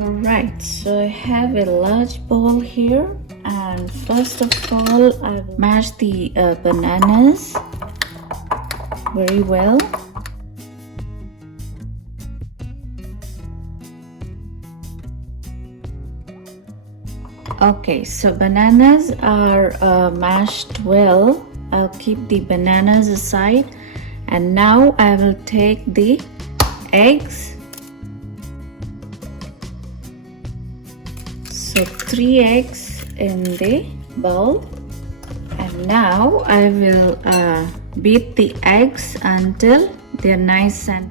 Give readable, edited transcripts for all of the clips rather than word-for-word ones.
Alright, so I have a large bowl here, and first of all I will mash the bananas very well. Okay, so bananas are mashed well. I'll keep the bananas aside, and now I will take the eggs. So 3 eggs in the bowl, and now I will beat the eggs until they're nice and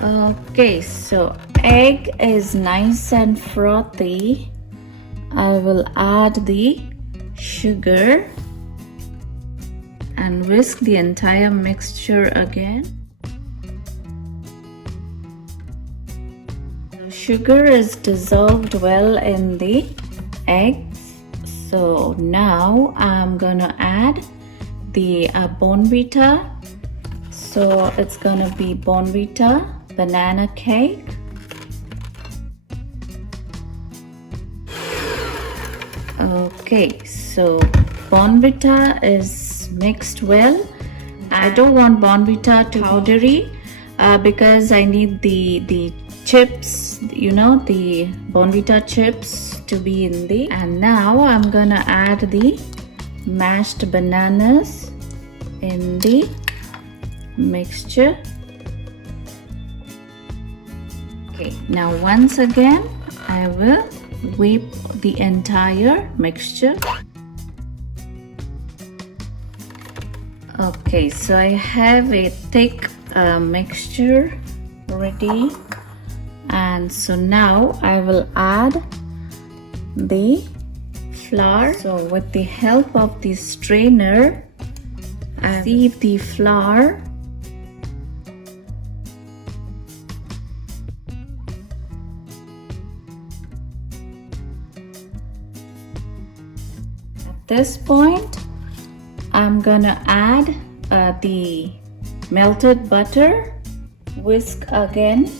okay. So egg is nice and frothy. I will add the sugar and whisk the entire mixture again. Sugar is dissolved well in the eggs. So now I'm gonna add the BONVITA. So it's gonna be BONVITA banana cake. Okay, so BONVITA is mixed well. I don't want BONVITA to powdery because I need the chips, you know, the BONVITA chips to be in the. And now I'm gonna add the mashed bananas in the mixture. Okay, now once again I will whip the entire mixture. Okay, so I have a thick mixture ready, and so now I will add the flour. So with the help of the strainer, I sieve the flour. At this point, I'm gonna add the melted butter. Whisk again.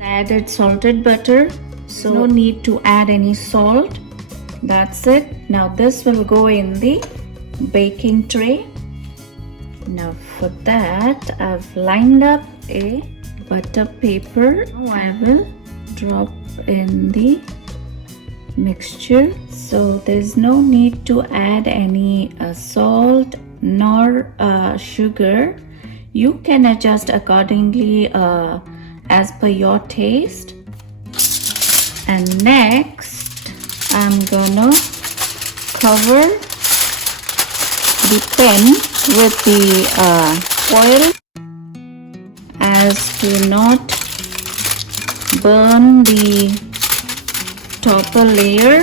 Added salted butter, so no need to add any salt. That's it. Now this will go in the baking tray. Now for that, I've lined up a butter paper. I will drop in the mixture. So there's no need to add any salt nor sugar. You can adjust accordingly as per your taste. And next I'm gonna cover the pan with the oil as to not burn the topper layer.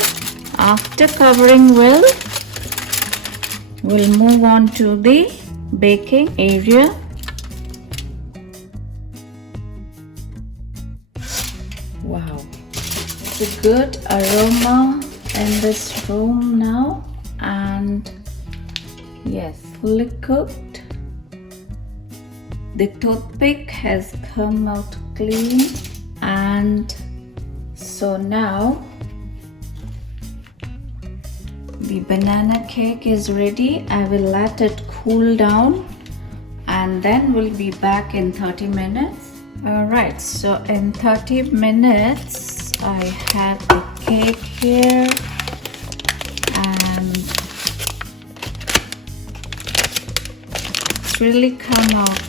After covering well, we'll move on to the baking area. Wow, it's a good aroma in this room now, and yes, fully cooked. The toothpick has come out clean, and so now the banana cake is ready. I will let it cool down, and then we'll be back in 30 minutes. Alright, so in 30 minutes I have the cake here, and it's really come out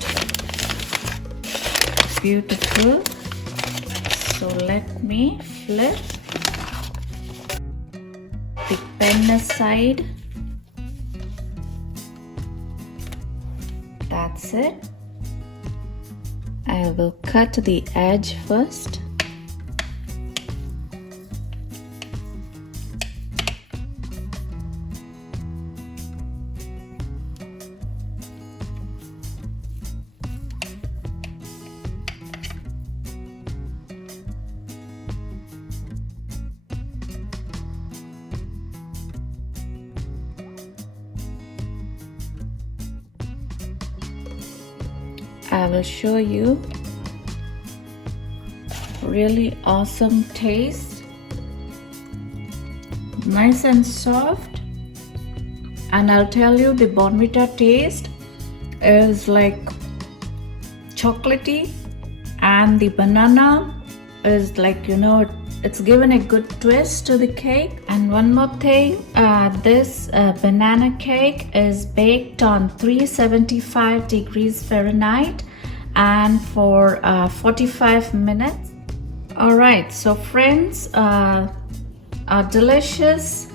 beautiful. So let me flip the pen aside. That's it. I will cut the edge first. I will show you. Really awesome taste, nice and soft. And I'll tell you, the BONVITA taste is like chocolatey, and the banana is like, you know, it's given a good twist to the cake. And one more thing, this banana cake is baked on 375 degrees Fahrenheit and for 45 minutes. Alright, so friends, our delicious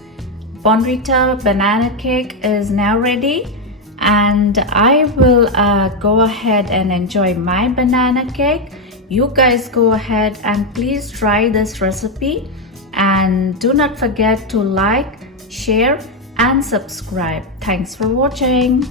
BONVITA banana cake is now ready, and I will go ahead and enjoy my banana cake. You guys go ahead and please try this recipe, and do not forget to like, share and subscribe. Thanks for watching.